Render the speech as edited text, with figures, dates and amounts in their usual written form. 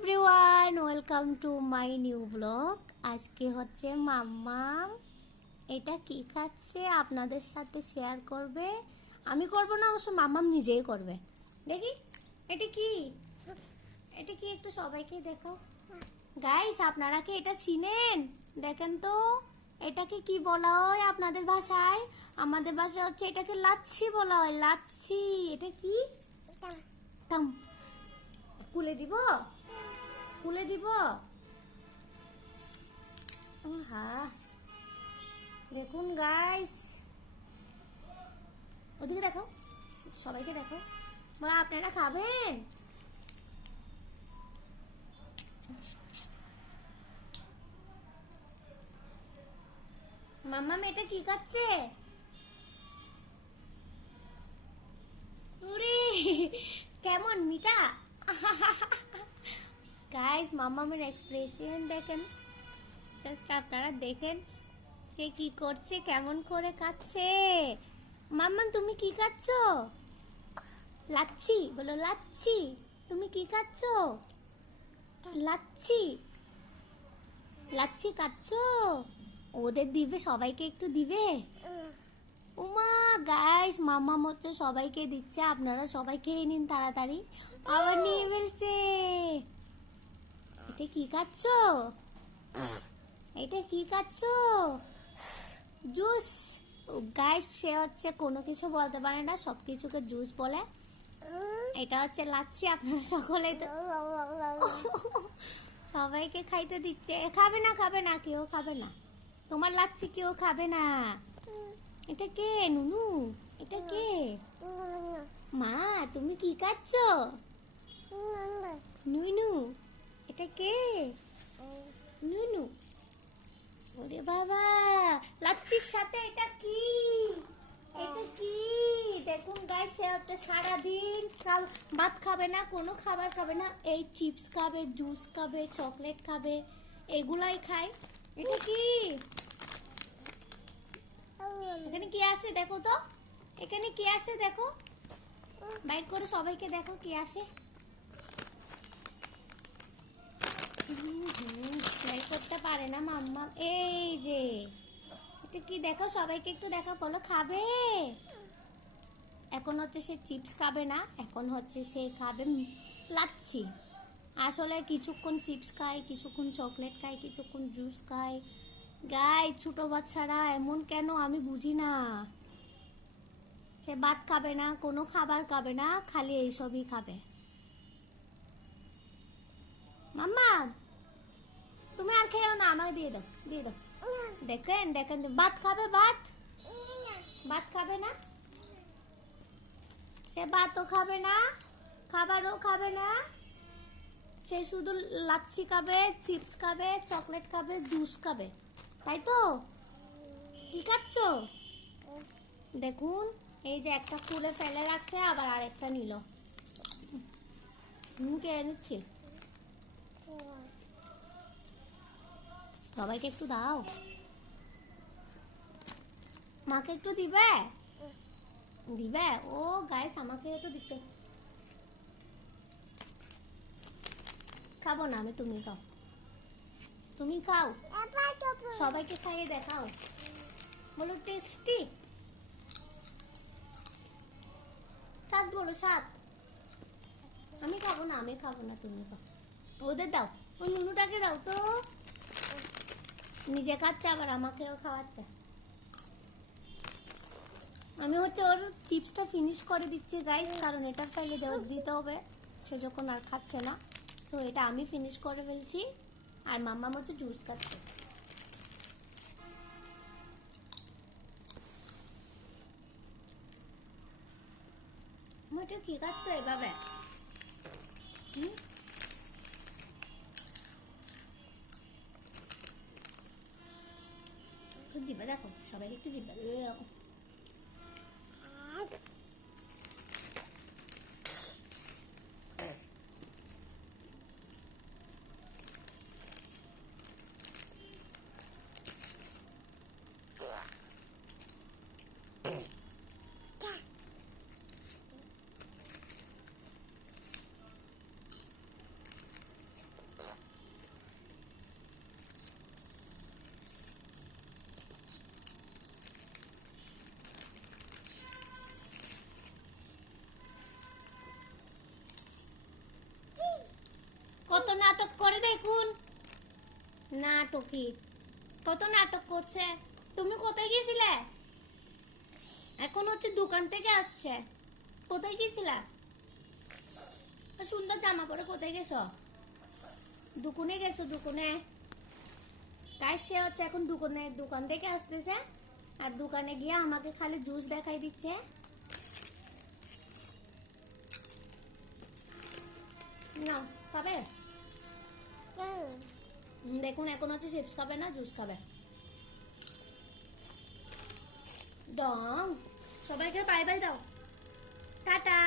Everyone, welcome to my new blog. আজকে হচ্ছে মাম্মাম এটা কি খাচ্ছে আপনাদের সাথে শেয়ার করবে। আমি করব না, অবশ্য মাম্মাম নিজেই করবে। দেখি এটা কি, এটা কি একটু সবাইকে দেখো। গাইস, আপনারা কি এটা চিনেন? দেখেন তো এটাকে কি বলা হয় আপনাদের ভাষায়? আমাদের ভাষায় হচ্ছে এটাকে লাচ্ছি বলা হয়, লাচ্ছি। এটা কি? তাম খুলে দিব, খুলে দিব। হ্যাঁ, দেখুন গাইস, ওদিকে দেখো, সবাইকে দেখো। বা আপনারা খাবেন? মাম্মা এটা কি খাচ্ছে? উরে, কেমন মিঠা। গাইস, মাম্মামের এক্সপ্রেশন দেখেন, জাস্ট আপনারা দেখেন সে কি করছে, কেমন করে খাচ্ছে। মাম্মাম তুমি কি খাচ্ছ? লাচ্ছি বলো, লাচ্ছি। তুমি কি খাচ্ছ? লাচ্ছি, লাচ্ছি খাচ্ছ? ওদের দিবে, সবাইকে একটু দিবে। উমা গাইস, মাম্মা হচ্ছে সবাইকে দিচ্ছে, আপনারা সবাই খেয়ে নিন তাড়াতাড়ি। আবার নিয়ে ফেলছে। এটা কি খাচ্ছ? এটা কি খাচ্ছ? জুস। গাইস, সে হচ্ছে কোনো কিছু বলতে পারে না, সবকিছুকে জুস বলে। এটা হচ্ছে লাচ্ছি, আপনারা সকলেই তো সবাইকে খাইতে দিচ্ছে। খাবে না, খাবে না, কেউ খাবে না। তোমার লাচ্ছি কেউ খাবে না। এটা কে নুনু? এটা কে? মা, তুমি কি খাচ্ছ? নুনু, এটা কে? নুনু, ওরে বাবা, লাচ্ছির সাথে এটা কি? এটা কি? দেখুন গাইস, সে হচ্ছে সারাদিন ভাত খাবে না, কোনো খাবার খাবে না, এই চিপস খাবে, জুস খাবে, চকলেট খাবে, এগুলাই খায়। এটা কি? এখানে কি আছে দেখো তো, এখানে কি আছে দেখো, বাইক করে সবাইকে দেখো কি আসে। বাইক করতে পারে না মাম্মা। এই যে এটা কি দেখো, সবাইকে একটু দেখা, বলো খাবে। এখন হচ্ছে সে চিপস খাবে না, এখন হচ্ছে সে খাবে লাচ্ছি। আসলে কিছুক্ষণ চিপস খায়, কিছুক্ষণ চকলেট খায়, কিছুক্ষণ জুস খায়। গাই, ছোট বাচ্চারা এমন কেন আমি বুঝি না। সে ভাত খাবে না, কোনো খাবার খাবে না, খালি এইসবই খাবে। মাম্মা, তুমি আর খেও না, আমাকে দিয়ে দাও, দিয়ে দাও। দেখেন দেখেন, ভাত খাবে, ভাত, ভাত খাবে না, সে ভাতও খাবে না, খাবারও খাবে না, সে শুধু লাচ্ছি খাবে, চিপস খাবে, চকলেট খাবে, জুস খাবে, তাই তো? কি খাচ্ছ? দেখুন, এই যে একটা খুলে ফেলে রাখছে, আবার আরেকটা নিল। কে নিচ্ছে? সবাইকে একটু দাও, মাকে একটু দিবে, দিবে। ও গাইস, আমাকে তো দিতে খাবো না আমি, তুমি খাও, তুমি খাও, সবাইকে খাইয়ে দেখাও, বলো টেস্টি। সাত বলো, সাত। আমি খাবো না, আমি খাবো না, তুমি খাও। ওদের দাও, ওই নুনুটাকে দাও তো, নিজে খাচ্ছে আবার আমাকেও খাওয়াচ্ছে। আমি হচ্ছে ওর চিপসটা ফিনিশ করে দিচ্ছি গাইস, কারণ এটা ফেলে দিতে হবে, সে যখন আর খাচ্ছে না। তো এটা আমি ফিনিশ করে ফেলছি, আর মাম্মা হচ্ছে জুস খাচ্ছে। কি খাচ্ছ এভাবে? জিভে দেখো, সবাই একটু জিভে দেখো। নাটক করে দেখুন। নাটকই কত নাটক করছে। তুমি কোথায় গেছিলে? এখন হচ্ছে দোকান থেকে আসছে। কোথায় গেছিলা? সুন্দর জামা পরে কোথায় গেছো? দোকানে গেছো? দোকানে তাই সে হচ্ছে এখন দোকান থেকে আসতেছে আর দোকানে গিয়ে আমাকে খালি জুস দেখাই দিচ্ছে। না খাবে? দেখুন এখন হচ্ছে চিপস খাবে না, জুস খাবে। ডং, সবাইকে বাই বাই দাও, টাটা।